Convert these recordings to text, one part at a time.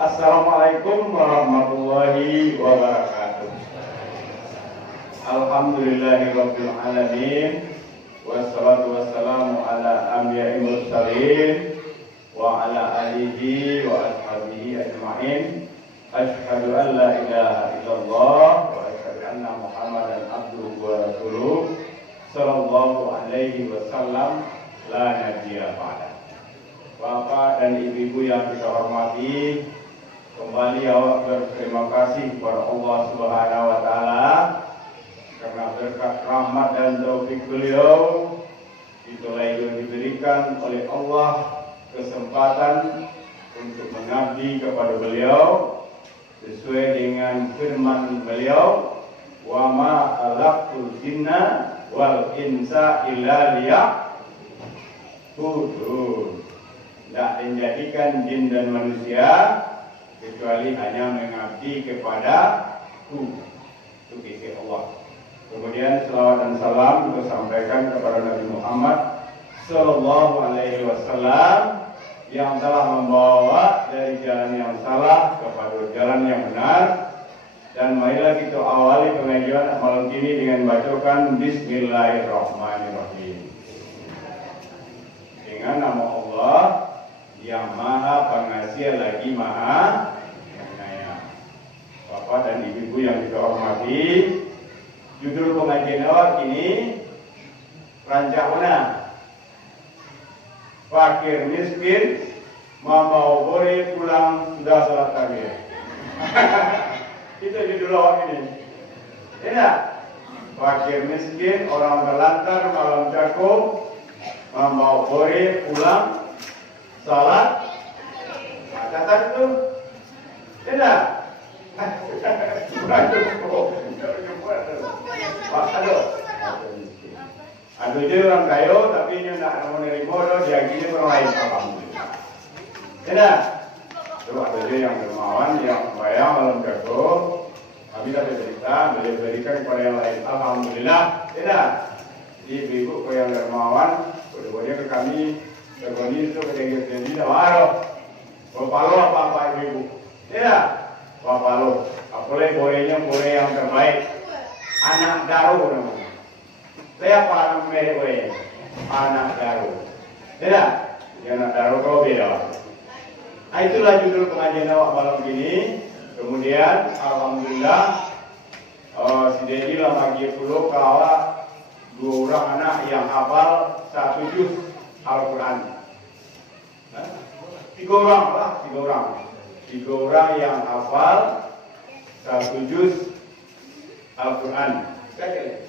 Assalamualaikum warahmatullahi wabarakatuh. Alhamdulillahirabbil alamin. Wassalatu wassalamu ala anbiya'il mursalin wa ala alihi wa ashabihi ajma'in. Asyhadu an la ilaha illallah wa asyhadu anna Muhammadan abduhu wa rasuluh sallallahu alaihi wasallam la nabiyya ba'da. Bapak dan ibu-ibu yang kita hormati, kembali awak berterima kasih kepada Allah Subhanahu wa taala karena berkat rahmat dan taufik beliau itulah yang diberikan oleh Allah kesempatan untuk mengabdi kepada beliau sesuai dengan firman beliau, wa ma khalaqtul jinna wal insa illa liya'budun. Tidak menjadikan jin dan manusia kecuali hanya mengabdi kepadaku. Itu kisi Allah. Kemudian selawat dan salam kita sampaikan kepada Nabi Muhammad Sallallahu Alaihi Wasallam yang telah membawa dari jalan yang salah kepada jalan yang benar. Dan marilah kita awali pengajian malam ini dengan bacakan Bismillahirrahmanirrahim. Dengan nama Allah yang Maha Pengasih lagi Maha Penyayang. Bapak dan ibu-ibu yang kita hormati, judul pengajian awal ini Rancana fakir miskin mau boleh pulang sudah salat takbir. Itu judul awal ini. Enak. Fakir miskin orang terlantar malam jago mau boleh pulang salat. Catat itu. Tidak. Aduh dia orang kayo tapi dia nak menerima doh dia gini orang lain alhamdulillah. Tidak. Itu ada dia yang dermawan yang bayang malam jago. Kami dapat cerita beliau berikan kepada yang lain alhamdulillah. Tidak. Jadi ibu yang dermawan kedua-duanya ke kami. Tergoni itu ketika tidak waroh. Bapalo apa ibu? Tidak. Bapalo. Apalagi bolehnya boleh yang terbaik. Anak daru namanya. Saya apa merek boleh? Anak daru. Tidak. Anak daru kau beda. Nah, itulah judul pengajian awak malam ini. Kemudian alhamdulillah si Dedi lah bagi puluh ke awak 2 orang anak yang hafal 1 juz Al-Quran. 3 orang lah, 3 orang. 3 orang yang hafal 1 juz Al-Quran. Sekali.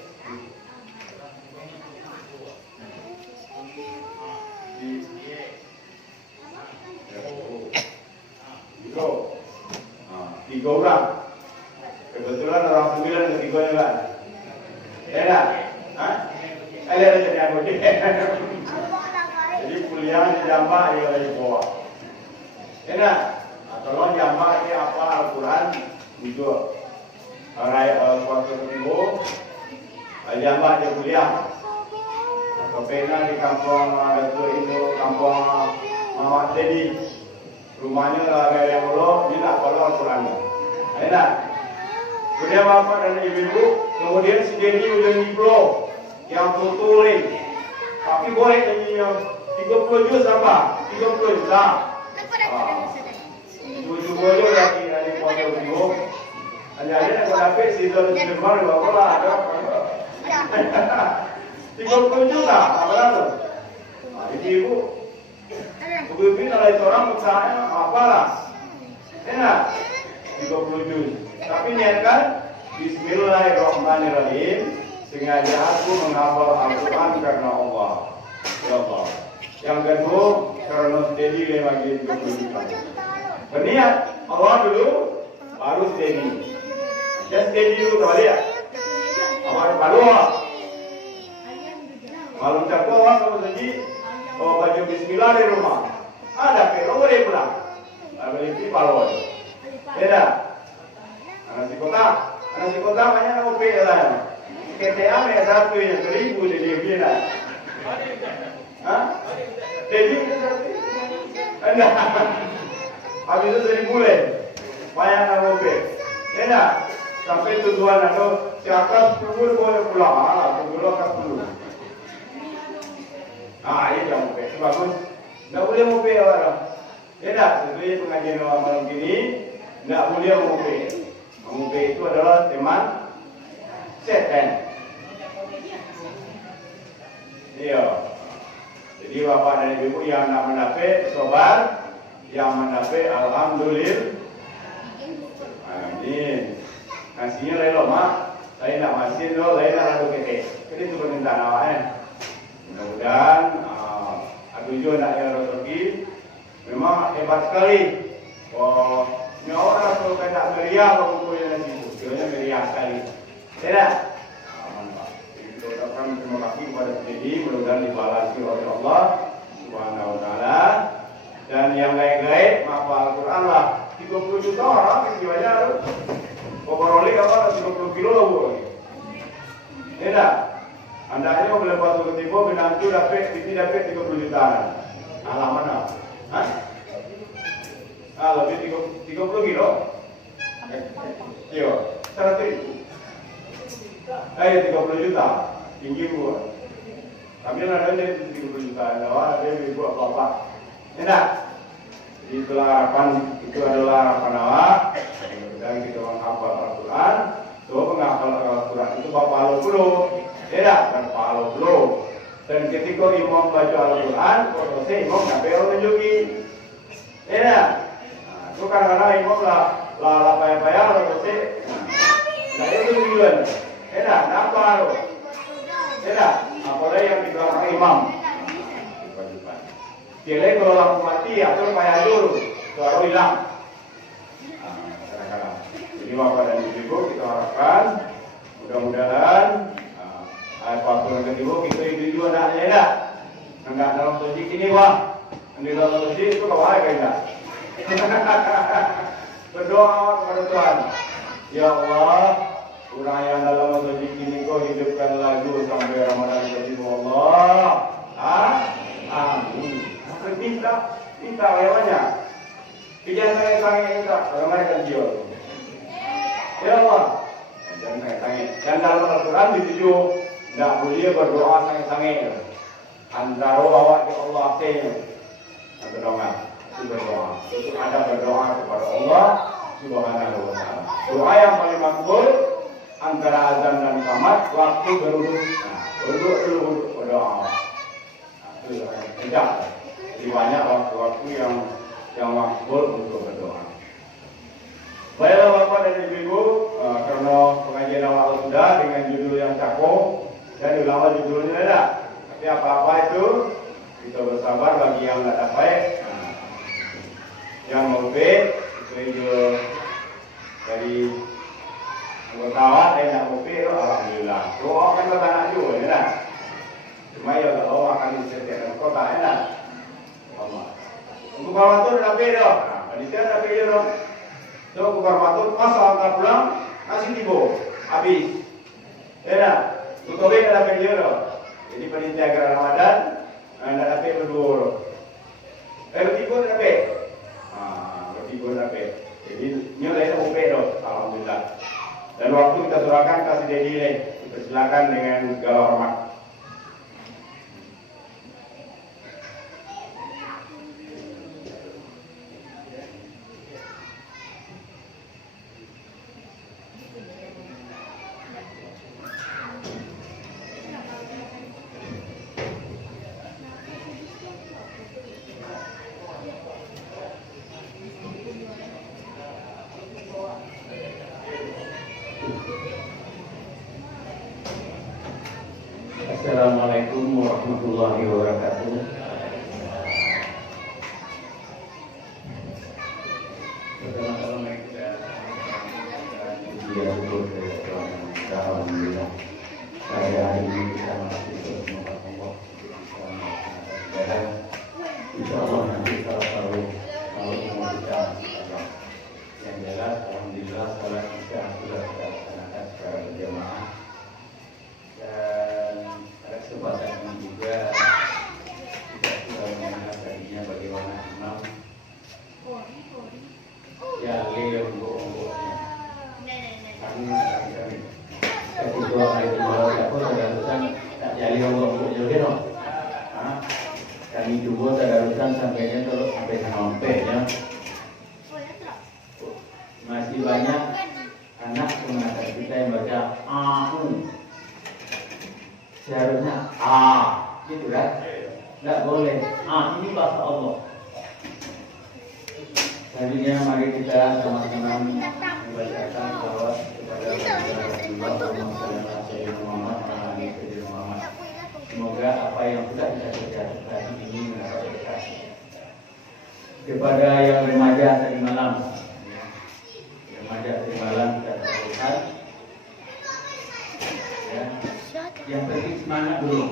Tiga orang. Kebetulan orang 9 dan 3 yang lain. Enak? Hah? Ada jadi anggota. Jadi kuliah di Jambak dia lagi bawa. Enak? Kalau Jambak ini apa Al-Quran itu raya suatu minggu Jambak dia kuliah. Kepena di kampung itu kampung Mawat Dedi. Rumahnya ada yang mulu, dia tak follow Al-Quran. Enak? Kemudian bapak dan ibu, kemudian si Dedi udah diplo yang tuturin. Tapi boleh nyanyi yang 30 juz apa? 30 juz tak? Ibu-ibu aja lagi dari pondok minggu. Hanya-hanya aku dapat si Dol Jerman bawa lah ada. 30 juz tak? Apa tu? Ibu. Ibu nilai orang misalnya apalah. Enak? 30 juz. Tapi niatkan Bismillahirrahmanirrahim. Sengaja aku menghafal Al-Quran karena Allah. Ya Allah. Yang kedua, karena steady lagi 30 juz. Berniat Allah dulu, baru steady. Just steady dulu tahu dia. Awal baru. Malam cakup awak kamu saji. Bawa baju Bismillah di rumah. Ada pero boleh pulang. Beli palon. Beda. Nasi kota banyak nak kopi lah. KTA mereka satu yang 1000 jadi gila. Hah? Jadi habis itu jadi bule, banyak nak mobil, enak. Sampai tujuan atau si atas tunggu boleh pulang, tunggu atas dulu. Ini yang mobil, bagus. Tidak boleh mobil orang. Enak, seperti pengajian malam ini, tidak boleh mobil. Mobil itu adalah teman setan. Iya. Jadi bapak dan ibu yang nak mendapat sobat, yang mendapat alhamdulillah. Amin. Nasinya lain loh mak, lain nak masin loh, lain nak lalu keke. Jadi itu permintaan awaknya. Mudah-mudahan tujuan nak yang rezeki memang hebat sekali. Oh, ni orang kalau tak meriah berkumpul yang nasi itu, kiranya meriah sekali. Tidak? Mantap. Kita ucapkan terima kasih kepada pendidik, mudah-mudahan dibalasi oleh Allah Subhanahu Wa Taala. Dan yang lain-lain, menghafal Al-Quran lah. 30 juta orang kesiwanya tu. Overall apa 30 kilo lah bu. Tidak. Andanya melepas ke timur menantu dapat 30 juta. Alah mana? Hah? Lebih 30 kilo. Iya. 100 ribu. 30 juta. Tinggi bu. Kami ada 30 juta. Ada ibu apa-apa. Tidak. Itulah harapan, itu adalah harapan awak. Dan kita menghafal Al-Quran. So menghafal Al-Quran itu bapak dulu, tidak bapak dulu. Dan ketika imam baca Al-Quran, proses imam sampai orang tunjuki, tidak. Itu kadang-kadang imam lah payah-payah proses. Nah itu tujuan, tidak. Apa lo? Tidak. Apalagi yang di belakang imam. Jadi kalau lampu mati atau payah dulu, baru hilang. Kadang-kadang. Jadi bapak dan ibu kita harapkan mudah-mudahan waktu yang kedua kita itu juga anaknya ya. Enggak dalam masjid ini wah, di dalam masjid itu kawai enggak. Berdoa kepada Tuhan. Ya Allah, orang yang dalam masjid ini kau hidupkan lagi sampai Ramadan jadi Allah. Amin. Minta lewatnya. Jangan tanya minta, kalau mereka jual. Ya Allah, jangan tanya. Dan dalam Al-Quran dituju tidak boleh berdoa sange-sange. Antara awak ke Allah saja. Berdoa, itu berdoa. Itu ada berdoa kepada Allah Subhanahu Wa Taala. Doa yang paling makbul antara azan dan qamat waktu berwudu. Berwudu berdoa. Itu tidak. Jadi banyak waktu-waktu yang makbul untuk berdoa. Baiklah bapak dan ibu, karena pengajian awal sudah dengan judul yang cakup dan ulama judulnya ada. Tapi apa-apa itu kita bersabar bagi yang tidak dapat. Yang mau itu dari anggota awak yang tidak mau alhamdulillah. Doa kan kata anak juga, ya. Cuma ya kalau akan disediakan kota enak. Untuk karmatur ada beda. Panitia ada beda. So untuk karmatur pas angka pulang kasih tibo habis. Ya, untuk beda ada beda. Jadi panitia agar Ramadan anda dapat berdua. Tibo dapat. Tibo dapat. Jadi nilai itu beda. Alhamdulillah. Dan waktu kita surahkan kasih dia nilai. Silakan dengan segala hormat. Assalamualaikum warahmatullahi wabarakatuh. Alhamdulillah. Saya hari ini bisa masuk ke tempat Allah. Insya Allah nanti kalau semua bisa yang jelas, alhamdulillah salat isya sudah kita laksanakan secara berjamaah. Dan pada kesempatan ini juga kita sudah mengenal tadinya bagaimana imam harusnya gitu kan? Nggak boleh. Ini bahasa Allah. Selanjutnya mari kita sama-sama membacakan salawat kepada Rasulullah Muhammad. Semoga apa yang sudah kita kerjakan tadi ini mendapat berkah. Kepada yang remaja tadi malam, kita teruskan. Ya. Yang penting semangat dulu.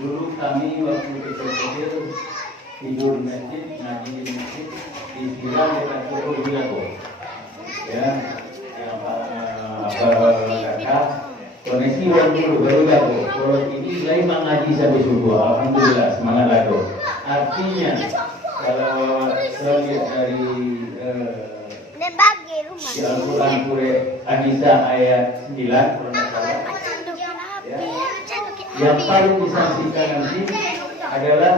Dulu kami waktu kecil-kecil tidur di masjid, ngaji di masjid, disiram dekat suruh Wilago. Ya, yang kata koneksi orang dulu baru Lago. Kalau ini lain mengaji sampai subuh. Alhamdulillah, semangat Lago. Artinya kalau saya lihat dari di Al-Quran Surah An-Nisa ayat 9 ya, yang paling disaksikan nanti adalah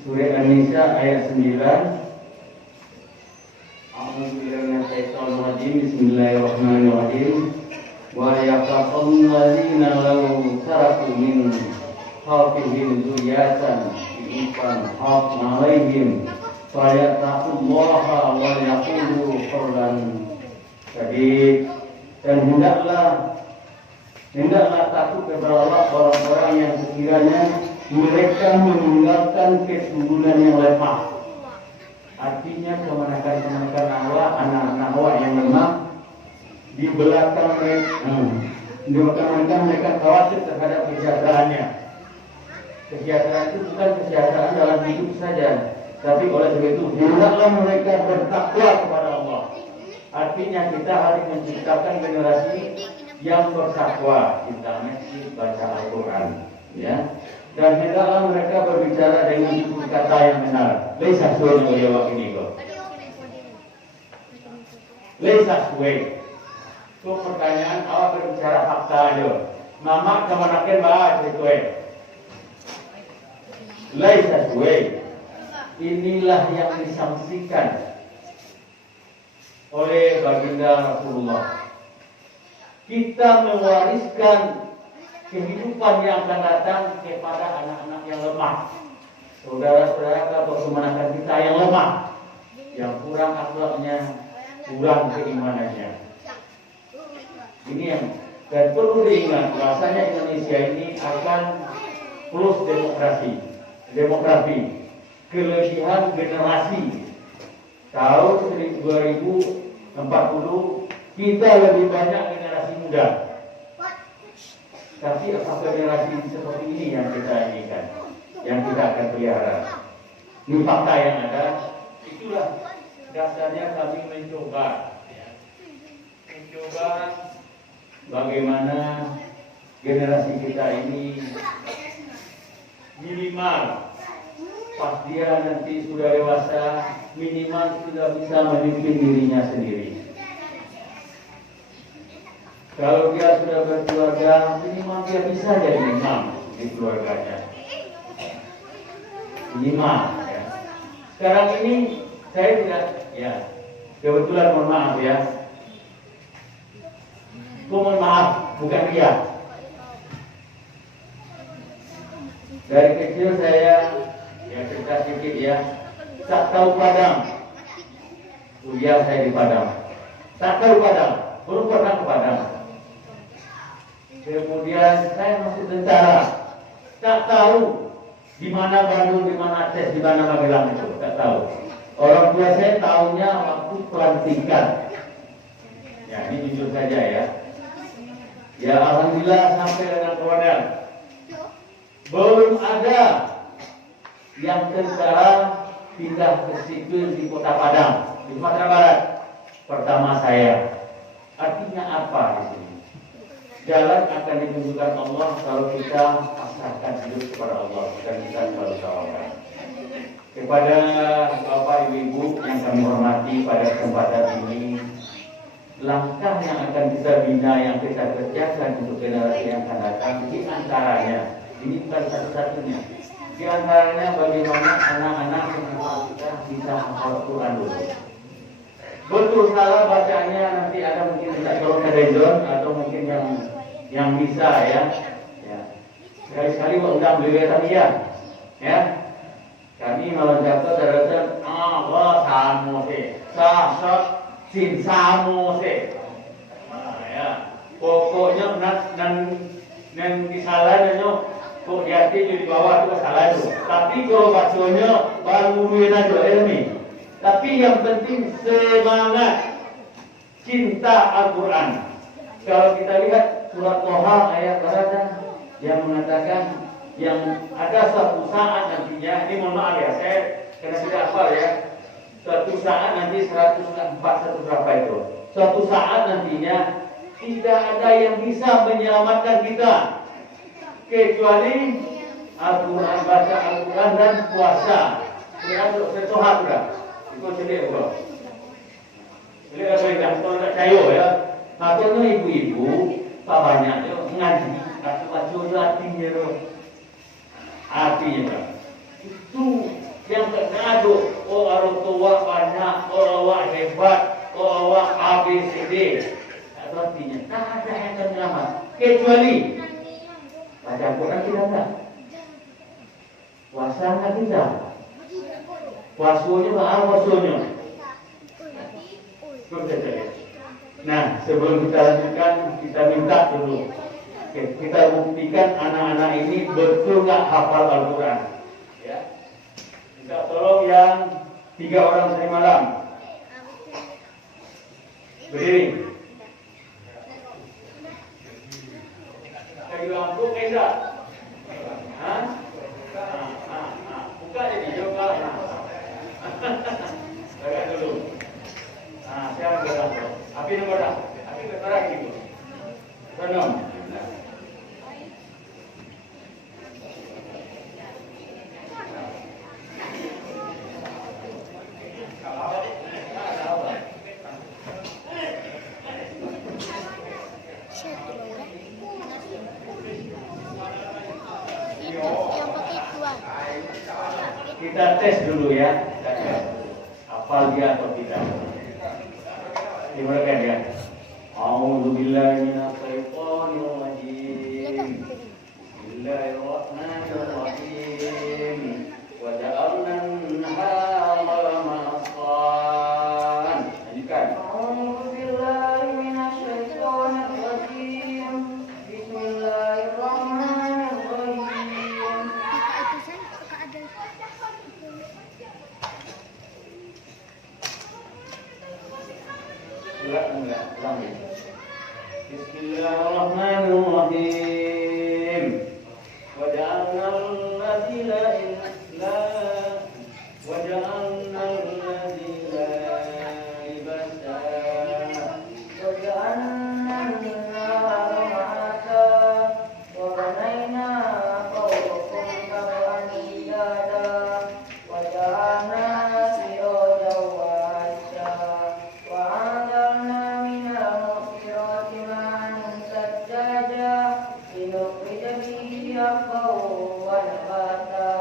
Surah An-Nisa ayat 9. Bismillahirrahmanirrahim. Wa yaqul ladzina law taraku min khalfihim dzurriyyatan dhifan haqna 'alaihim fayattaqullaha wa yaqulu qawlan sadid. Dan hendaklah takut kepada Allah orang-orang yang sekiranya mereka meninggalkan keturunan yang lemah. Artinya kemenakan Allah, anak-anak Allah yang lemah di belakang mereka khawatir terhadap kesejahteraannya. Kesejahteraan itu bukan kesejahteraan dalam hidup saja, tapi oleh sebab itu hendaklah mereka bertakwa kepada Allah. Artinya kita harus menciptakan generasi yang bertakwa. Kita mesti baca Al-Quran, ya. Dan hendaklah mereka berbicara dengan tutur kata yang benar. Laisa suwe jawab ini kok. Laisa suwe. Itu pertanyaan awak berbicara fakta aja. Mama kemanakan bahas itu. Laisa suwe. Inilah yang disangsikan oleh baginda Rasulullah. Kita mewariskan kehidupan yang akan datang kepada anak-anak yang lemah, saudara-saudara atau kemenakan kita yang lemah, yang kurang akhlaknya, kurang keimanannya. Ini yang dan perlu diingat, rasanya Indonesia ini akan plus demografi, kelebihan generasi. Tahun 2040 kita lebih banyak generasi muda. Tapi apakah generasi seperti ini yang kita inginkan, yang kita akan pelihara? Ini fakta yang ada. Itulah dasarnya kami mencoba bagaimana generasi kita ini minimal pas dia nanti sudah dewasa, minimal sudah bisa memimpin dirinya sendiri. Kalau dia sudah berkeluarga, minimal dia bisa jadi imam di keluarganya. Minimal, ya. Sekarang ini saya tidak, ya, kebetulan mohon maaf ya. Mohon maaf, bukan dia. Dari kecil saya, ya cerita sedikit ya, tak tahu Padang. Kuliah saya di Padang. Tak tahu Padang, belum pernah ke Padang. Kemudian saya masuk tentara, tak tahu di mana Bandung, di mana Aceh, di mana Magelang itu, tak tahu. Orang tua saya tahunya waktu pelantikan. Ya, ini jujur saja ya. Ya alhamdulillah sampai dengan Ramadan. Belum ada yang sekarang pindah ke sipil di Kota Padang, di Sumatera Barat. Pertama saya. Artinya apa di sini? Jalan akan ditunjukkan Allah kalau kita pasrahkan hidup kepada Allah dan kita selalu tawakkal. Kepada Bapak Ibu yang kami hormati pada kesempatan ini, langkah yang akan kita bina, yang kita kerjakan untuk generasi yang akan datang, di antaranya, ini bukan satu-satunya, di antaranya bagaimana anak-anak kita bisa hafal Quran dulu. Betul salah bacanya nanti ada mungkin tidak kalau kedezon atau mungkin yang bisa ya. Sekali-sekali undang beliau tamiya, ya. Kami malam jatuh daratan Allah samose, sasat sin samose. Ya. Pokoknya nan disalahin nyo, kok di hati di bawah itu salah itu. Tapi kalau bacanya baru duit aja ini. Tapi yang penting semangat cinta Al-Quran. Kalau kita lihat surat Toha ayat berapa yang mengatakan yang ada suatu saat nantinya, ini mohon maaf ya, saya karena tidak hafal ya, suatu saat nanti 104 berapa itu, suatu saat nantinya tidak ada yang bisa menyelamatkan kita kecuali Al-Quran, baca Al-Quran dan puasa. Kita untuk setohat sudah, itu sedih bro. Jadi kalau tidak percaya ya, makanya ibu-ibu, pak banyaknya ngaji, baca artinya loh. Artinya itu yang terkado, oh orang tua banyak, oh awak hebat, oh awak ABCD. Artinya tak ada yang ternyelamat kecuali baca Quran tidak ada, puasanya tidak, puasanya mahal puasanya. Nah sebelum kita lanjutkan kita minta dulu. Kita buktikan anak-anak ini betul nggak hafal Al-Quran. Ya. Kita tolong yang 3 orang sering malam. Berdiri. Kayu lampu enggak? Hah? Buka jadi coba. Lihat dulu. Nah, siapa berapa? Api nomor berapa? Api berapa gitu? Benar. Kita tes dulu ya, hafal dia atau tidak. Gimana kan ya? A'udzubillahi minasyaitonir rajim. Bismillahirrahmanirrahim. Wa ja'alna an-nahara ma'asran. Lanjutkan. A'udzubillahi minasyaitonir rajim. Bismillahirrahmanirrahim. Bismillahirrahmanirrahim. Wa ja'alna al-ladila ibasa wa ja'alna an-nara ma'asa wa banayna fawqakum sab'an shidada wa ja'alna sirajan wahida wa 'adalna minal mu'sirati ma'an sajjaja linukhrija bihi haqqan wa nabata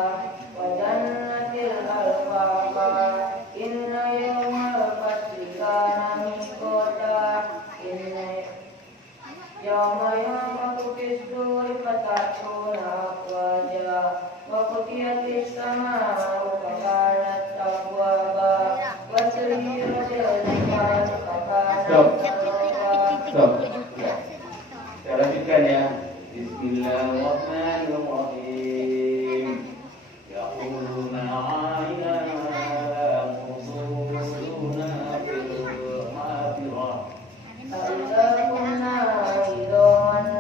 wa jannatil alfaqa inna yawmal fasli kana miqata inna yawma yunfakhu fis-suri fatatuna afwaja wa futihatis samaa'u fakanat abwaba wa suyiratil jibalu fakanat Stop. Kita lanjutkan ya. Bismillahirrahmanirrahim. Yaquluna 'aina qusuruna fil hafirah. أَإِذَا كُنَّا عِظَامًا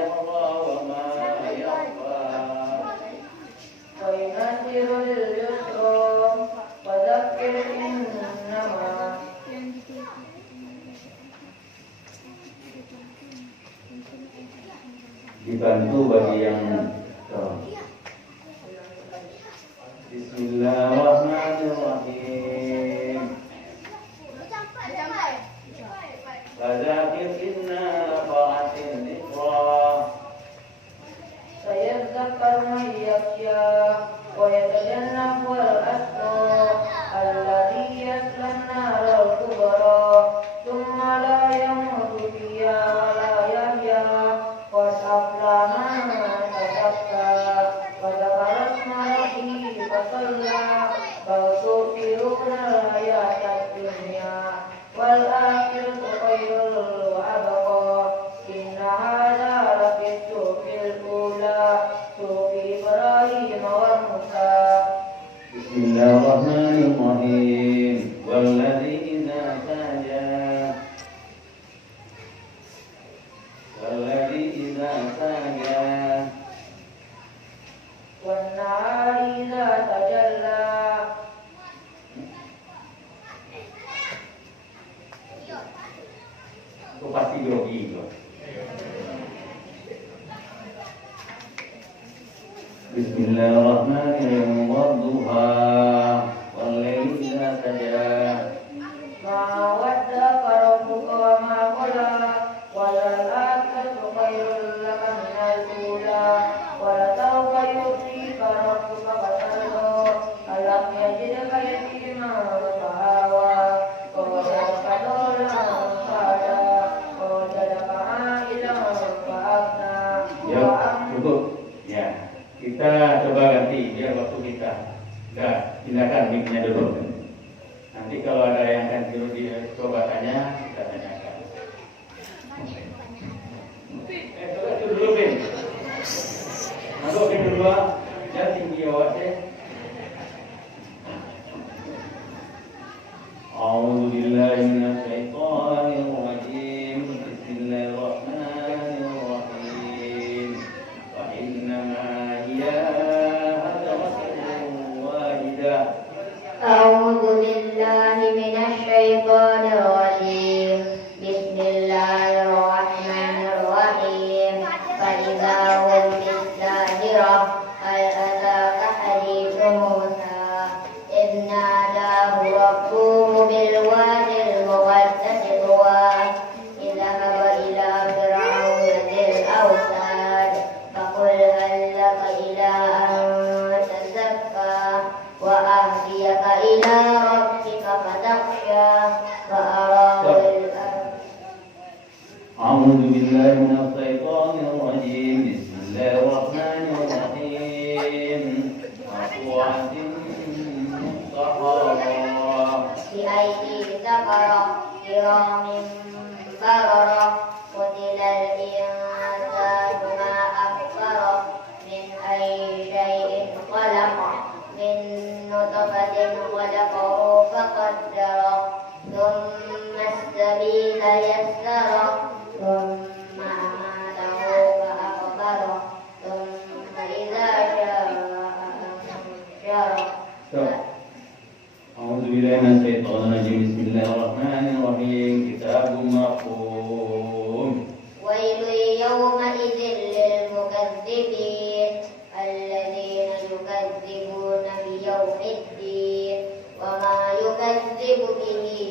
يحظى وما يخفى وينذر اليسر فذكر إنما dibantu bagi yang Bismillahirrahmanirrahim. Fadzakir inna nafa'atin dzikra sayadzakkaru man yakhsha wa yatajannabuhal ashqa alladzi yasla an-naral kubra thumma la yamutu fiha wa la yahya qad aflaha man tazakka wa dzakara isma rabbih fasalla bal tu'thiruna al-hayatad dunya wal akhiratu khairun wa abqa inna hadza lafi suhufil ula suhufi Ibrahim wa Musa. Bismillahirrahmanirrahim. Walladzi idza saja walladzi idza saja wan nahari idza tajalla itu pasti grogi itu. Bismillahirrahmanirrahim. Wadduha wal-laili idza saja ma waddaka rabbuka wa ma qala wal akhiratu khairul laka minal ula wa la sawfa yu'tika rabbuka fatarda alam yajidka yatiman fa'awa wa wajadaka dhalan fahada wa wajadaka 'ailan fa'agna. Ya, cukup. Ya, kita coba ganti biar waktu kita. Udah, silakan mic-nya dulu. Nanti kalau ada yang akan coba tanya, kita tanyakan. Coba itu dulu, Bin. Masuk Bin kedua, dan tinggi awasnya. A'udzu billahi minasy syaithanir rajim. Bismillahirrahmanirrahim. Wa innama hiya hadatsun wahidah. A'udzu billahi minasy syaithanir rajim. Bismillahirrahmanirrahim. Fa idza hum bis-sahirah hal ataka haditsu Musa idh nadahu rabbuhu bil wadil muqaddasi tuwa idhhab ila fir'auna dzil awtad faqul hal laka ila an tazakka wa ahdiyaka ila rabbika fatakhsha fa arahul A'udzu billahi minasy syaithanir rajim. Bismillahirrahmanirrahim. Maqwatin mutahharah bi aidi zakara kiramin barara qutilal insanu ma akfara min ayyi shay'in khalaqa min nutfatin khalaqahu faqaddara thumma as-sabila yassara thumma amatahu fa'aqbara thumma idza sha'a anshara. A'udzu billahi minasy syaithanir rajim. Bismillahirrahmanirrahim. Kitabun marqum. Wailun yawma'idhin lil mukatstsibin alladzina yukadzibuna biyaumiddin wa ma yukadzibu bihi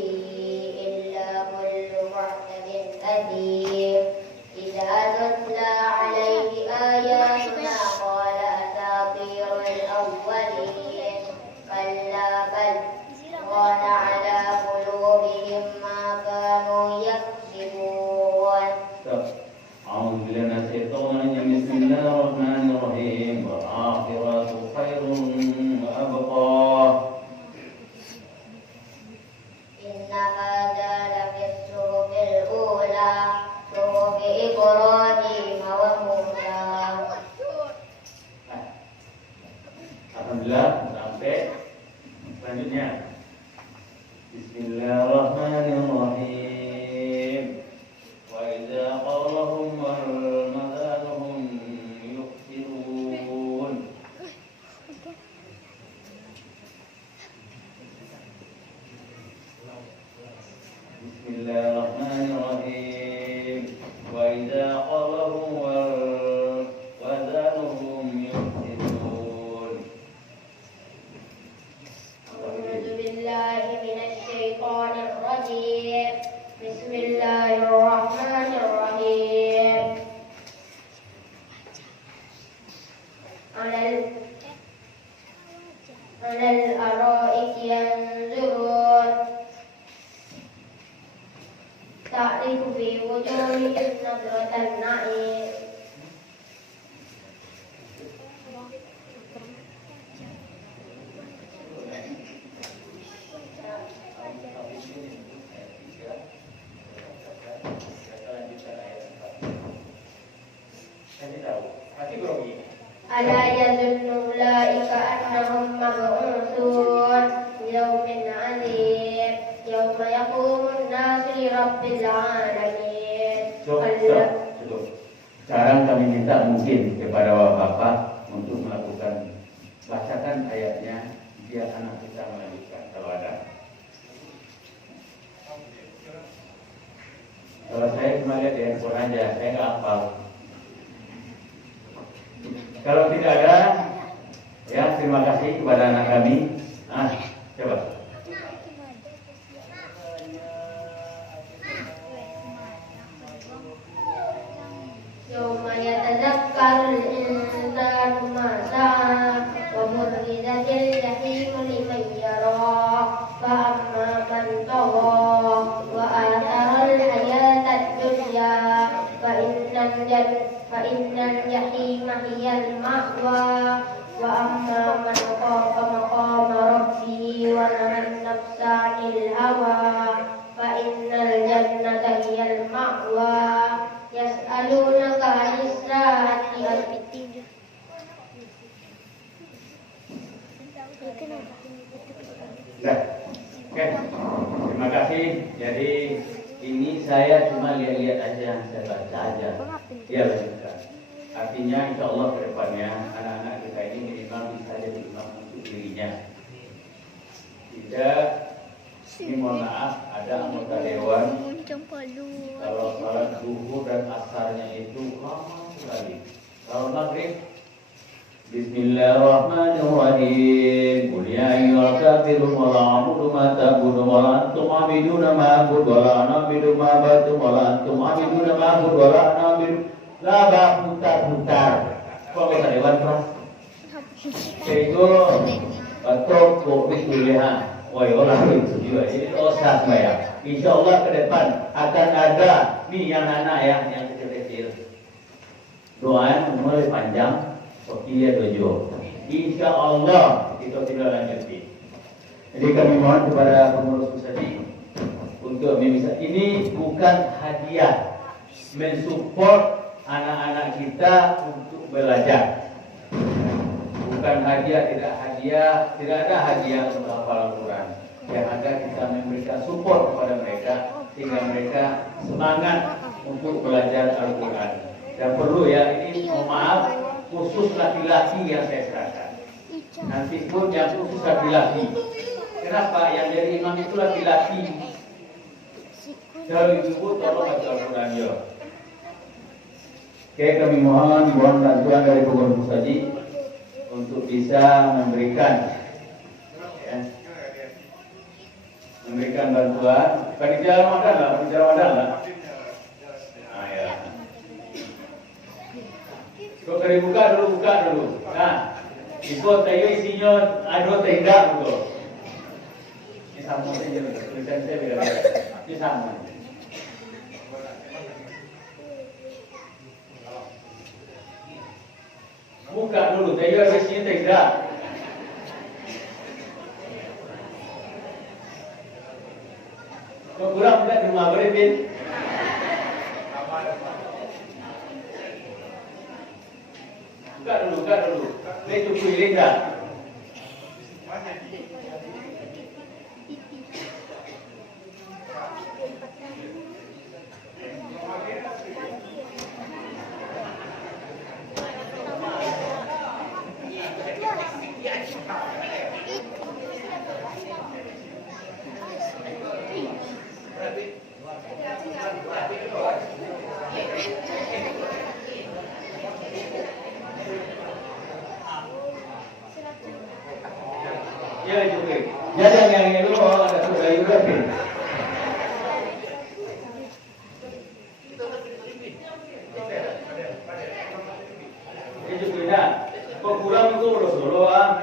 illa kullu mu'tadin athim idza tutla 'alaihi ayatuna qala asatirul awwalin kalla bal wana 'ala qulubihim ma kanu yaksibun. A'udzu billahi minasy syaithanir rajim. Bismillahirrahmanirrahim. Wal akhiratu khairun wa abqa. Inna hadza lafi suhufil ula suhufi Ibrahim wa Musa. Alhamdulillah sampai selanjutnya. Bismillahirrahmanirrahim. Wa idza qalahum wal madanu على الأرائك ينظرون تعرف في وجوههم نضرة النعيم ألا يظن أولئك أنهم مبعوثون ليوم عظيم يوم يقوم الناس لرب العالمين. Cukup. Sekarang kami minta mungkin kepada Bapak untuk melakukan bacakan ayatnya biar anak kita melanjutkan kalau ada. Kalau saya cuma lihat di handphone aja, saya nggak hafal. Kalau tidak ada, ya terima kasih kepada anak kami. Coba. Yauma yatadzakkarul insanu ma sa'a wa burrizatil jahimu liman yara fa amma man tagha wa atharal hayatad dunya fa innal jahima hiyal ma'wa wa amma man khafa maqama rabbihi wa nahan nafsa 'anil hawa fa innal jannata hiyal ma'wa yas'alunaka 'anis saa'ati Oke. Terima kasih. Jadi ini saya cuma lihat-lihat aja, saya baca aja. Ya, lanjutkan. Artinya insya Allah ke depannya anak-anak kita ini minimal bisa jadi imam untuk dirinya. Tidak, ini mohon maaf, ada anggota dewan kalau salat zuhur dan asarnya itu lama sekali. Kalau maghrib Bismillahirrahmanirrahim. Qul ya ayyuhal kafirun wa la a'budu ma ta'budun wa la antum 'abiduna ma a'budu wa la ana 'abidu ma ta'budun wa la antum 'abiduna ma a'budu wa la ana 'abidu la putar-putar. Kok bisa dewan kelas? Itu toko bismillah. Woi orang itu juga ini osas ya. Insyaallah ke depan akan ada nih yang anak yang kecil-kecil. Doa mulai panjang. Iya dojo. Insya Allah kita tidak lanjuti. Jadi kami mohon kepada pengurus pusat untuk bisa ini bukan hadiah, mensupport anak-anak kita untuk belajar. Bukan hadiah, tidak ada hadiah untuk hafal Al-Quran. Yang ada kita memberikan support kepada mereka sehingga mereka semangat untuk belajar Al-Quran. Dan perlu ya ini mohon maaf. Khusus laki-laki yang saya serahkan. Nanti pun yang khusus laki-laki. Kenapa? Yang jadi imam itu laki-laki. Kalau ibu tolong baca Al-Quran ya. Oke, kami mohon bantuan dari pengurus Haji untuk bisa memberikan bantuan. Panitia Ramadan lah. Kau kali buka dulu. Nah, itu tayo isinya ada tidak betul. Ini sama saja betul. Tulisan saya beda. Ini sama. Buka dulu, tayo isinya tidak. Kau kurang tidak di rumah berbeda. Buka dulu. Itu pilih dah. Ya juga. Jadi yang dulu ada sudah juga sih. Itu juga. Kok kurang itu urus dulu ah.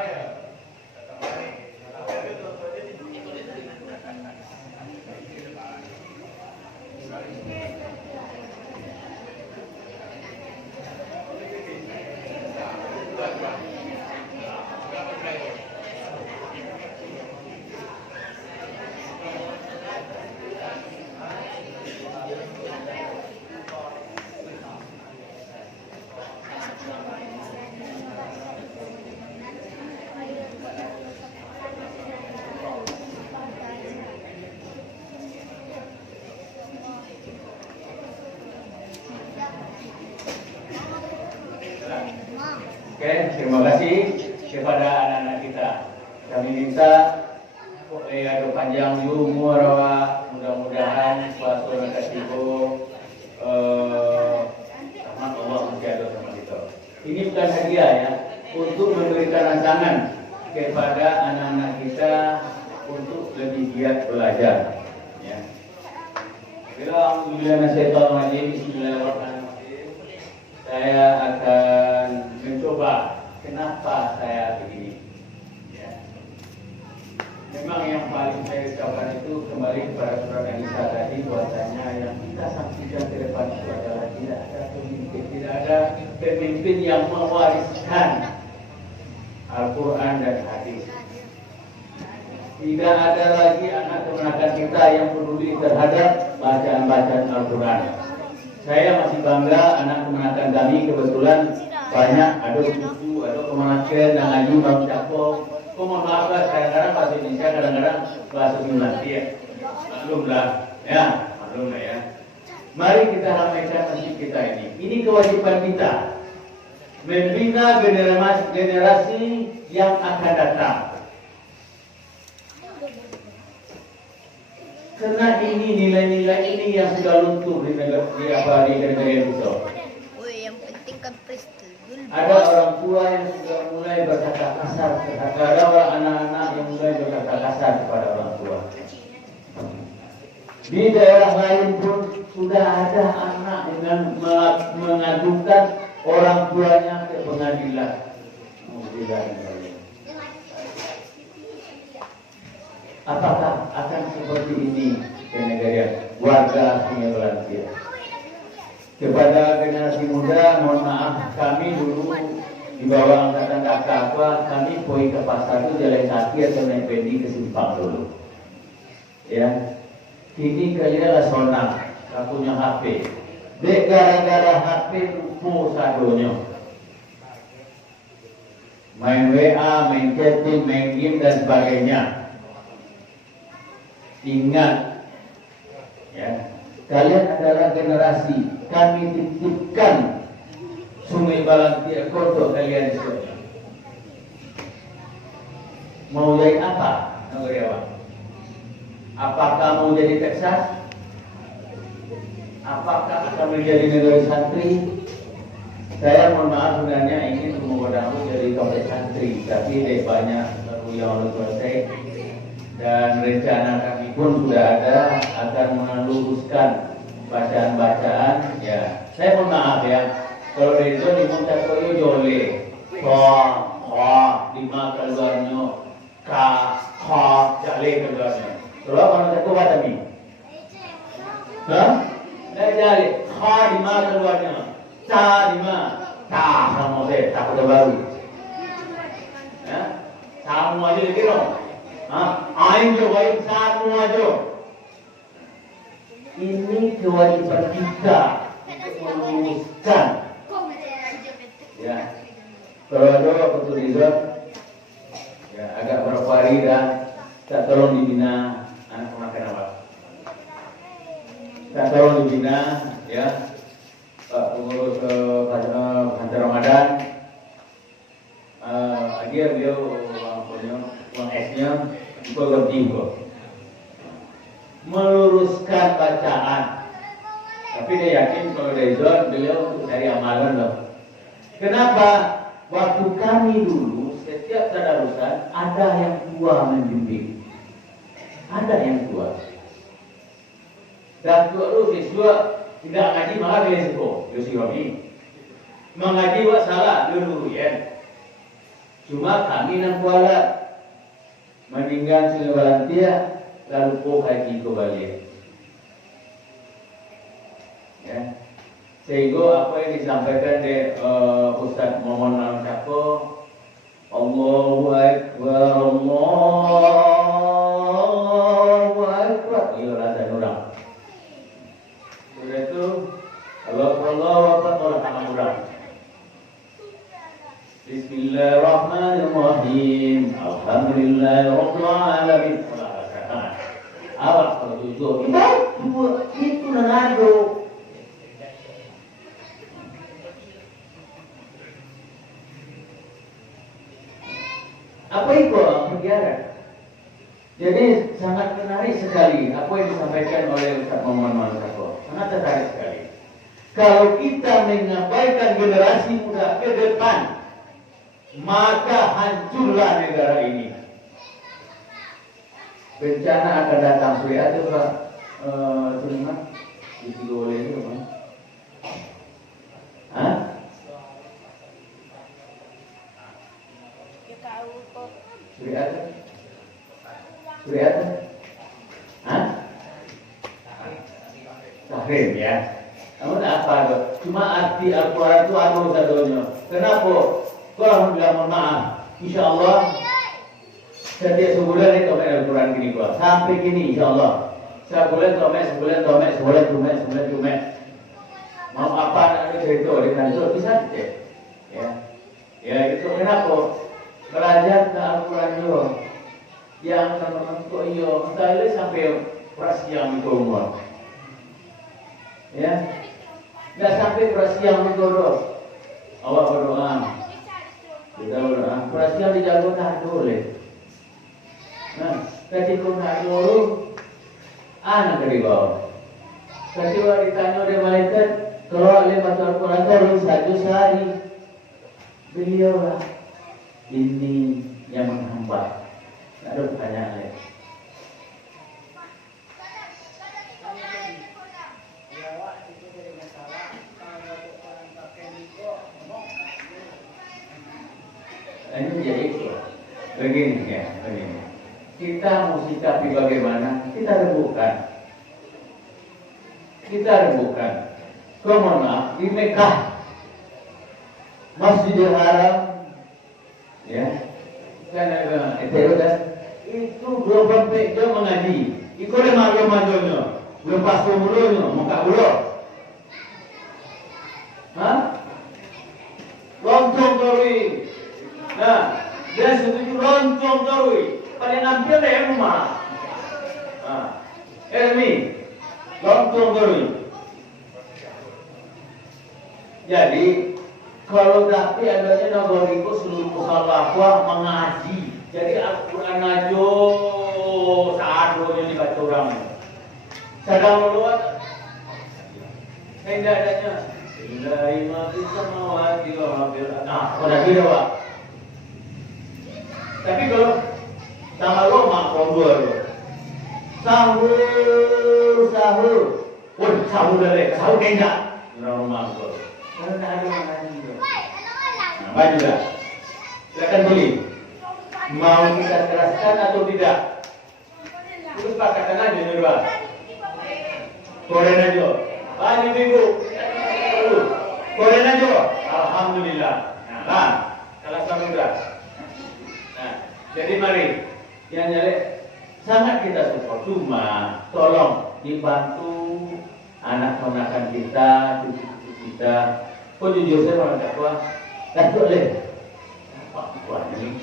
Oke, terima kasih kepada anak-anak kita. Kami minta ada panjang umur, mudah-mudahan suatu kasihu rahmat Allah menjadi sama kita. Ini bukan hadiah ya, untuk memberikan rancangan kepada anak-anak kita untuk lebih giat belajar. Ya. Bismillahirrahmanirrahim. Saya akan mencoba kenapa saya begini. Ya. Memang yang paling saya ucapkan itu kembali kepada surat An-Nisa tadi, bahwasanya yang kita saksikan ke depan itu adalah tidak ada pemimpin yang mewariskan Al-Quran dan hadis. Tidak ada lagi anak keponakan kita yang peduli terhadap bacaan-bacaan Al-Quran. Saya masih bangga anak keponakan kami kebetulan banyak, ada cucu, ada keponakan dan aju bang cakpo. Mohon maaf lah, kadang-kadang bahasa Indonesia, kadang-kadang bahasa Finlandia. Ya. Maklumlah ya. Mari kita ramaikan masjid kita ini. Ini kewajiban kita membina generasi yang akan datang. Karena ini nilai-nilai ini yang sudah luntur di negara kita. Yang penting kan prestis. Ada orang tua yang sudah mulai berkata kasar, ada orang anak-anak yang mulai berkata kasar kepada orang tua. Di daerah lain pun sudah ada anak dengan mengadukan orang tuanya ke pengadilan. Apakah akan seperti ini ke negara warga Sungai Belantia? Kepada generasi muda, mohon maaf, kami dulu di bawah angkatan kakak kami pergi ke pasar itu jalan kaki atau naik bendi ke simpang dulu. Ya, kini kalian lah sonang, tak punya HP. Dek gara-gara HP lupa sadonya. Main WA, main chatting, main game dan sebagainya. Ingat, ya, kalian adalah generasi. Kami titipkan Sungai Belantia Koto kalian semua. Mau jadi apa? Apakah mau jadi Texas? Apakah akan menjadi negara santri? Saya mohon maaf sebenarnya ingin mengundang jadi topik santri, tapi dari banyak yang harus selesai dan rencana kami pun sudah ada akan meluruskan bacaan-bacaan. Ya, saya mohon maaf ya, kalau dari itu diminta koyo jole, lima keluarnya, jale keluarnya. Kalau kalau saya kuat tadi, saya jale, lima keluarnya, lima, sama saya, tak ada baru. Ya, sama aja kira, aing jawab sama aja. Ini kewajiban kita untuk meluluskan. Ya, kalau ada keputusan, ya agak berapa hari dan tak tolong dibina anak ponakan awak. Tak tolong dibina, ya Pak pengurus Pantai Ramadan. Akhir beliau uang esnya, itu lebih kok. Meluruskan bacaan, tapi dia yakin kalau dari zon beliau untuk cari amalan loh. Kenapa? Waktu kami dulu setiap tadarusan ada yang tua membimbing, ada yang tua. Dan tua lu siswa tidak ngaji malah dia sepuh, Yosi Romi mengaji wak salah dulu ya. Cuma kami nang kuala meninggal selebaran dia lalu po haji kembali. Ya. Sehingga apa yang disampaikan di Ustaz Muhammad Al-Syako, Allahu Akbar, Allahu Akbar. Iya rasa orang. Sudah itu Allahu Akbar orang tangan orang. Bismillahirrahmanirrahim. Alhamdulillahirabbil alamin. Awak kalau jujur, itu nado. Apa itu pergiaran? Jadi sangat menarik sekali apa yang disampaikan oleh Ustaz Muhammad Al-Syako. Sangat tertarik sekali. Kalau kita mengabaikan generasi muda ke depan, maka hancurlah negara ini. Bencana akan datang. Sudah ada Pak Suleiman? Itu boleh itu Pak? Hah? Sudah ada? Sudah ada? Hah? Tahrim ya. Namun apa itu? Cuma arti Al-Quran itu ada usadonya. Kenapa? Kalau bilang mohon maaf, insya Allah setiap sebulan itu main Al-Quran gini gua. Sampai gini insya Allah. Sebulan tomek. Mau apa nak cerita dengan itu bisa cek. Ya itu kenapa? Belajar ke Al-Quran dulu. Yang teman-teman kok iyo, entah sampai prasiang itu umur. Ya, nggak sampai prasiang itu dulu. Awak berdoa. Kita berdoa. Prasiang dijago tak boleh. Nah, ketika nak dulu, anak dari bawah. Ketika ditanya oleh malaikat, kalau oleh baca Al-Quran baru saja sehari, beliau lah ini yang menghambat. Tak ada pertanyaan lain. Ini jadi begini ya, begini. Kita mesti sikapi bagaimana? Kita rembukan. Kemana? Di Mekah, Masjidil Haram, ya. Kan ada itu 24 jam mengaji. Ikut malu-malunya, lepas mulutnya, muka mulut. Hah? Lontong terus. Nah, dia setuju lontong terus. Pada nampil dia rumah. Elmi, lontong terus. Jadi kalau tapi adanya nagariku seluruh musyawarah mengaji. Jadi Al-Quran aja saat dulu dibaca orang. Sedang luar, tidak adanya. Ilahi ma fis samawati wa fil ardh. Nah, pada dia Pak. Tapi kalau sama lo makrom dua lo. Sahur. Sahur dah sahur enggak. Rumah lo. Karena ada mengaji. Nah, baju dah. Silakan beli. Mau kita keraskan atau tidak? Terus Pak katakan aja nih Pak. Koren aja. Baju minggu. Koren aja. Alhamdulillah. Nah, kalau samudra. Nah, jadi mari yang nyale sangat kita support. Cuma tolong dibantu anak-anakan kita, cucu-cucu kita. Kok jujur saya orang tua, tak boleh. Apa buat ini?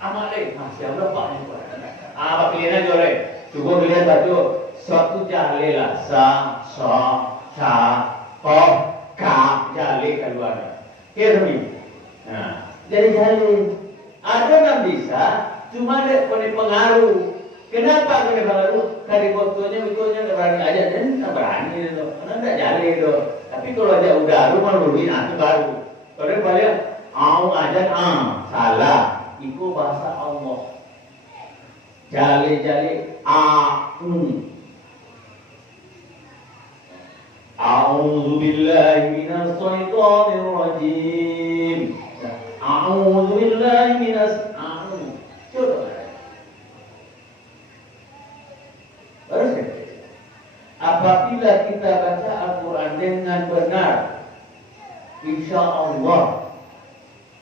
Amat masih ada Pak ni Pak. Apa pilihan aja le. Cuba lihat baju suatu jale lah. Ko, ka, jale keluar. Kirmi. Nah, jadi jale. Ada yang bisa, cuma ada pengaruh. Kenapa kena pengaruh? Kali fotonya berani aja dan tak berani itu. Karena tak jale itu. Tapi kalau aja udah rumah rugi nanti baru. Kalau balik, aja salah. Itu bahasa Allah. Jali A'udzu billahi minas shaitonir rajim. A'udzubillahi minas a'udzu. Coba. Harus ya? Apabila kita baca Al-Quran dengan benar, insya Allah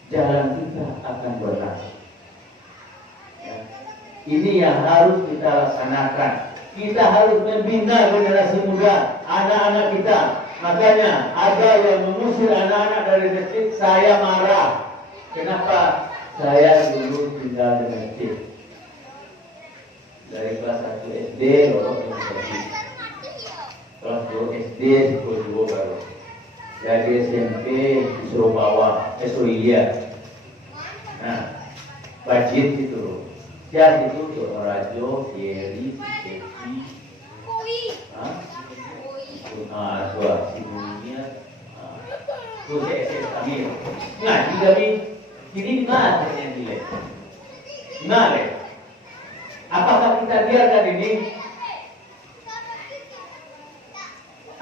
jalan kita akan benar. Ya. Ini yang harus kita laksanakan. Kita harus membina generasi muda, anak-anak kita. Makanya ada yang mengusir anak-anak dari masjid, saya marah. Kenapa? Saya dulu tinggal di masjid. Dari kelas 1 SD lorong ke masjid. Kelas 2 SD sekolah 2 baru. Jadi SMP disuruh bawa, suruh iya. Nah, budget itu. Jadi itu Dono Rajo, Yeri, Siti, dua Sibunya, tuh saya kami. Ngaji kami, ini mana yang dilihat? Mana? Apakah kita biarkan ini?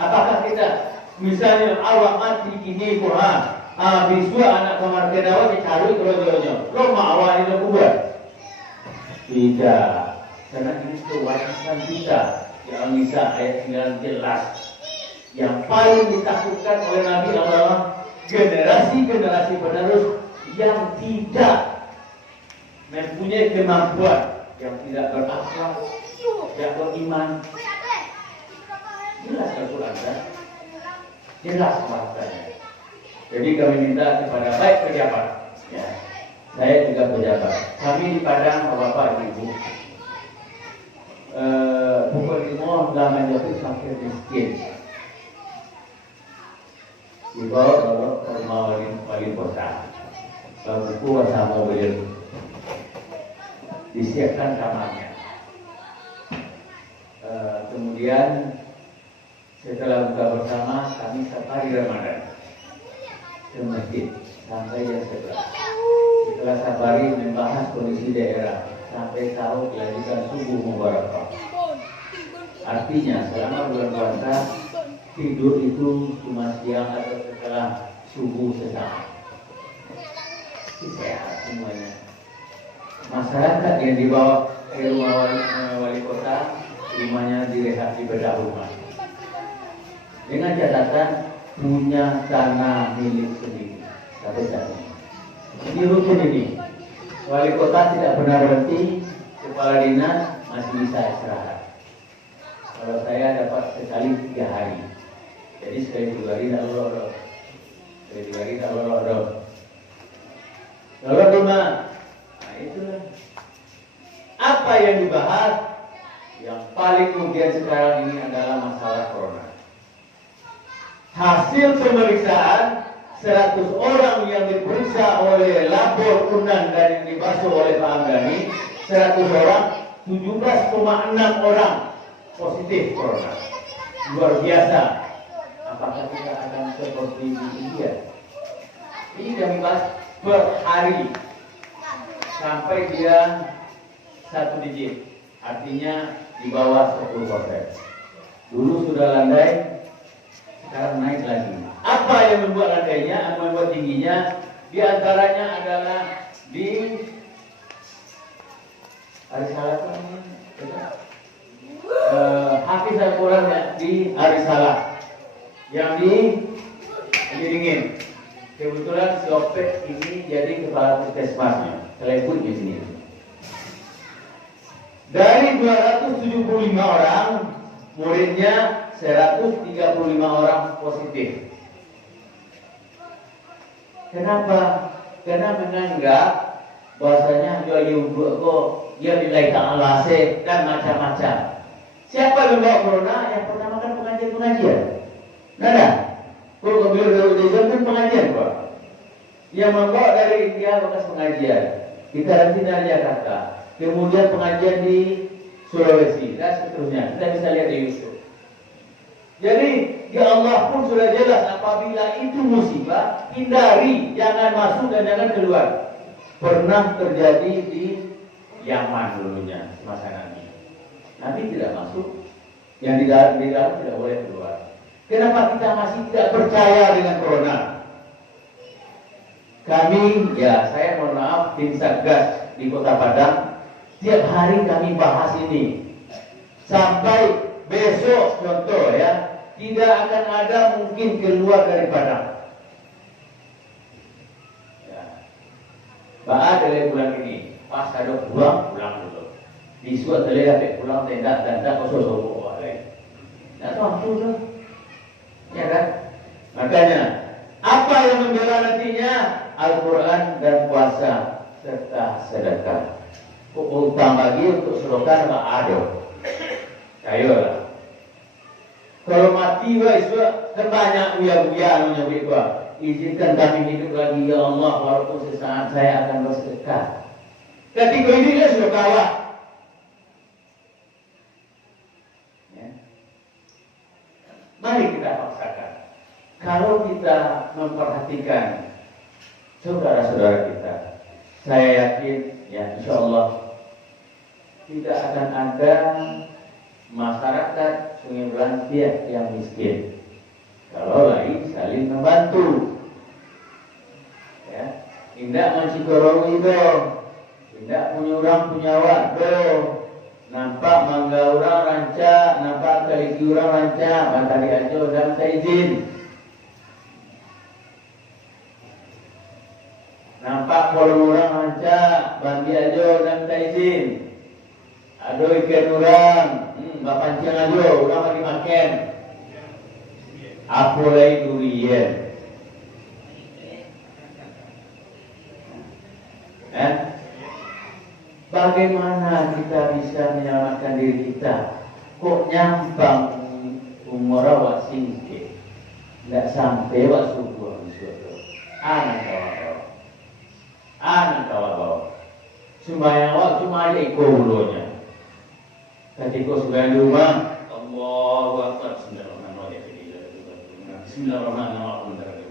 Apakah kita misalnya awak mati ini Quran, biswa anak kamar kedawa dicari kerojonya, lo mau awak itu kubur? Tidak, karena ini kewajiban kita. Yang bisa ayat 9 jelas. Yang paling ditakutkan oleh Nabi adalah generasi-generasi penerus yang tidak mempunyai kemampuan, yang tidak berakhlak, tidak beriman. Jelas Al-Quran kan? Jelas maksudnya. Jadi kami minta kepada baik pejabat, ya. Saya juga pejabat. Kami di Padang, Bapak Ibu, pukul 5 dah menjadi fakir miskin. Dibawa ke rumah wali kota. Buku sama mobil. Disiapkan kamarnya. Kemudian setelah buka bersama, kami safari Ramadan ke masjid sampai jam 11. Setelah safari membahas kondisi daerah sampai tahu kelanjutan subuh mubarakah. Artinya selama bulan puasa tidur itu cuma siang atau setelah subuh sesaat. Sehat semuanya. Masyarakat yang dibawa ke rumah wali kota, rumahnya direhab di bedah rumah. Dengan catatan punya tanah milik sendiri. Sampai saat ini. Ini rutin ini. Wali kota tidak pernah berhenti, kepala dinas masih bisa istirahat. Kalau saya dapat sekali 3 hari. Jadi sekali 2 hari tak lorot. Sekali 2 hari tak lorot. Kalau 5, nah itulah. Apa yang dibahas? Yang paling kemudian sekarang ini adalah masalah corona. Hasil pemeriksaan 100 orang yang diperiksa oleh lapor Unan dan yang dibasuh oleh Pak Amdani, 100 orang, 17,6 orang positif corona. Luar biasa. Apakah kita akan seperti di India? Ini kami bahas per hari sampai dia 1 digit, artinya di bawah 10%. Dulu sudah landai, sekarang naik lagi. Apa yang membuat landainya, yang membuat tingginya? Di antaranya adalah di Arisalah, Hafiz Al-Quran di Arisalah, yang di Dingin. Kebetulan si Opet ini jadi kepala puskesmasnya, telepon di sini. Dari 275 orang, muridnya 135 orang positif. Kenapa? Karena menganggap bahwasanya dia nilai ta'ala dan macam-macam. Siapa yang membawa corona? Yang pertama kan pengajian. Nada. Kalau beliau kan pengajian, Pak. Yang membawa dari India bekas pengajian. Kita nanti dari Jakarta. Kemudian pengajian di Sulawesi dan seterusnya. Kita bisa lihat di YouTube. Jadi di Allah pun sudah jelas apabila itu musibah, hindari, jangan masuk dan jangan keluar. Pernah terjadi di Yaman dulunya masa Nabi. Nabi tidak masuk, yang di dalam tidak boleh keluar. Kenapa kita masih tidak percaya dengan corona? Kami, ya saya mohon maaf, tim Satgas di Kota Padang, tiap hari kami bahas ini. Sampai besok contoh ya, tidak akan ada mungkin keluar dari Padang. Ya. Bahas dari bulan ini, pas ada pulang dulu. Disuat dari habis pulang tenda kosong lain. Nah, itu. Ya kan? Makanya, apa yang membela nantinya? Al-Quran dan puasa serta sedekah. Utang lagi untuk sedekah nggak ada. Ayolah. Kalau mati guys, kan banyak uya-uya nyebut gua. Izinkan kami hidup lagi ya Allah, walaupun sesaat saya akan bersedekah. Ketika ini dia sudah kalah. Ya. Mari kita paksakan. Kalau kita memperhatikan saudara-saudara kita, saya yakin ya insya Allah tidak akan ada masyarakat Sungai Belantiak yang miskin kalau lagi saling membantu. Ya, tidak mencikorowi dong, tidak punya orang punya wak dong. Nampak mangga orang rancak, nampak kaliki orang rancak, matahari aja dan saya izin. Nampak kolom orang rancak, bandi aja dan tak izin. Aduh ikan orang, bapancing aja, orang lagi makan. Apa lagi durian? Bagaimana kita bisa menyelamatkan diri kita? Kok nyampang umur awak singkir? Tidak sampai wak subuh anak kawan sembahyang awak cuma ada ikut bulunya. Ketika sembahyang di rumah, Allahu Akbar, Bismillahirrahmanirrahim. Bismillahirrahmanirrahim.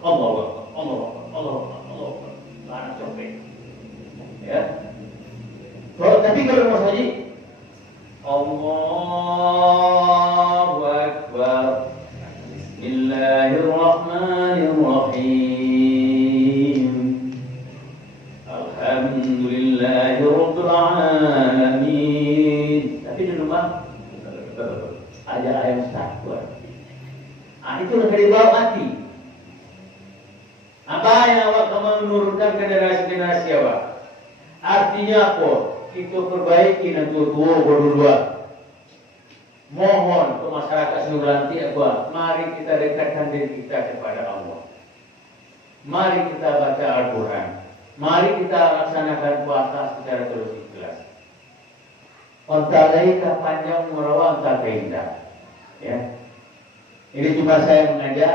Allahu Akbar, Allahu Akbar, Allahu Akbar, Allahu Akbar. Anak copet. Ya. Tapi kalau mau saja, Allahu Akbar, Bismillahirrahmanirrahim. Alhamdulillahirrabbilalamin. Tapi di rumah aja ayam takwa. Itu dari bawah hati. Apa yang awak kamu menurunkan ke generasi-generasi awak? Artinya apa? Kita perbaiki nanti tua berdua. Mohon ke masyarakat Suranti apa? Mari kita dekatkan diri kita kepada Allah. Mari kita baca Al-Quran. Mari kita laksanakan puasa secara terus ikhlas. Ontalaika panjang merawat tak indah. Ya. Ini cuma saya mengajak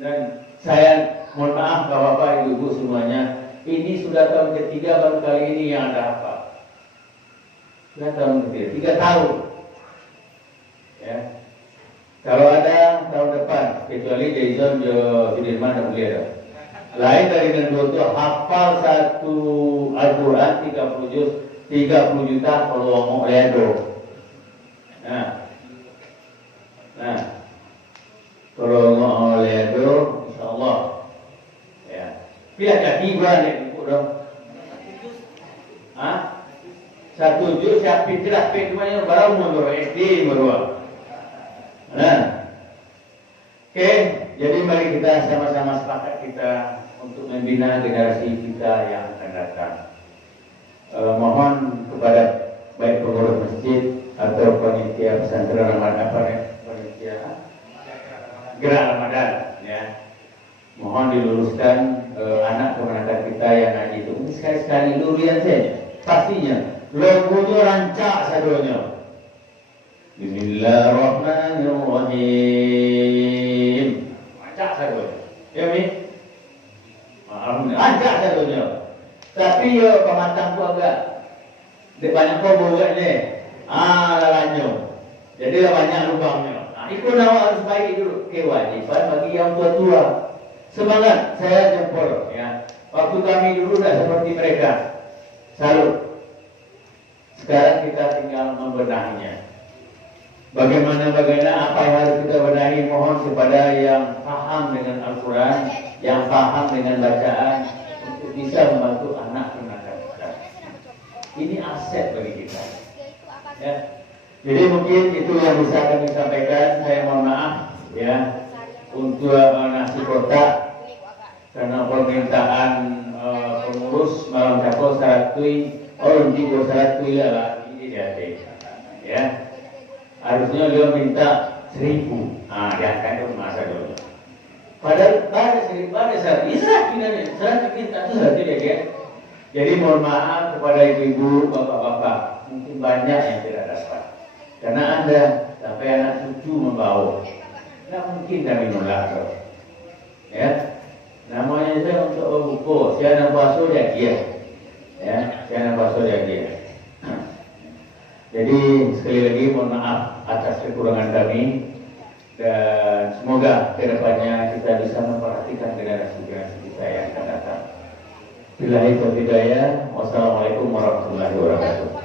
dan saya mohon maaf bapak ibu semuanya. Ini sudah tahun ketiga baru kali ini yang ada apa? Sudah tahun ketiga, 3 tahun. Ya. Kalau ada tahun depan, kecuali Jason Sudirman dan beliau. Lain dari dengan itu hafal satu Al-Quran 30 juta kalau mau ledo. Nah, kalau mau ledo, insya Allah. Ya, pilih jadi gua nih buku dong. 1 juz siapin jelas semuanya baru mundur SD baru. Nah, oke, jadi mari kita sama-sama sepakat kita untuk membina generasi kita yang akan datang. Mohon kepada baik pengurus masjid atau panitia pesantren Ramadan, panitia gerak Ramadan, ya. Mohon diluruskan anak keponakan kita yang ngaji itu. Sekali-sekali lurian saja. Pastinya logonya rancak sadonya. Bismillahirrahmanirrahim. Rancak sadonya. Ya mi? Rancak sadonya. Tapi yo pematang ku agak banyak kobo juga ni. Lalanyo. Jadi banyak lubangnya. Itu nama harus baik dulu. Kewajiban bagi yang tua-tua. Semangat, saya jempol. Ya. Waktu kami dulu dah seperti mereka. Salut. Sekarang kita tinggal membenahinya. Bagaimana apa yang harus kita benahi, mohon kepada yang paham dengan Al-Quran, yang paham dengan bacaan, untuk bisa membantu anak menangkap kita. Ini aset bagi kita. Ya. Jadi mungkin itu yang bisa kami sampaikan. Saya mohon maaf ya untuk nasi kotak karena permintaan pengurus malam cakol saratui juga saratui lah ini dia ya. Harusnya dia minta 1.000. Diangkat ke masa dulu. Padahal pada 1.000 saat ini serah minta itu saja dia. Jadi mohon maaf kepada ibu-ibu, bapak-bapak, mungkin banyak yang tidak dapat. Karena Anda sampai anak cucu membawa, nggak mungkin kami nolak. Ya, namanya saya untuk buku, saya nak puasa dia. Ya, saya nak puasa dia. Jadi sekali lagi mohon maaf atas kekurangan kami dan semoga kedepannya kita bisa memperhatikan generasi-generasi kita yang akan datang. Billahi taufiq hidayah. Wassalamualaikum warahmatullahi wabarakatuh.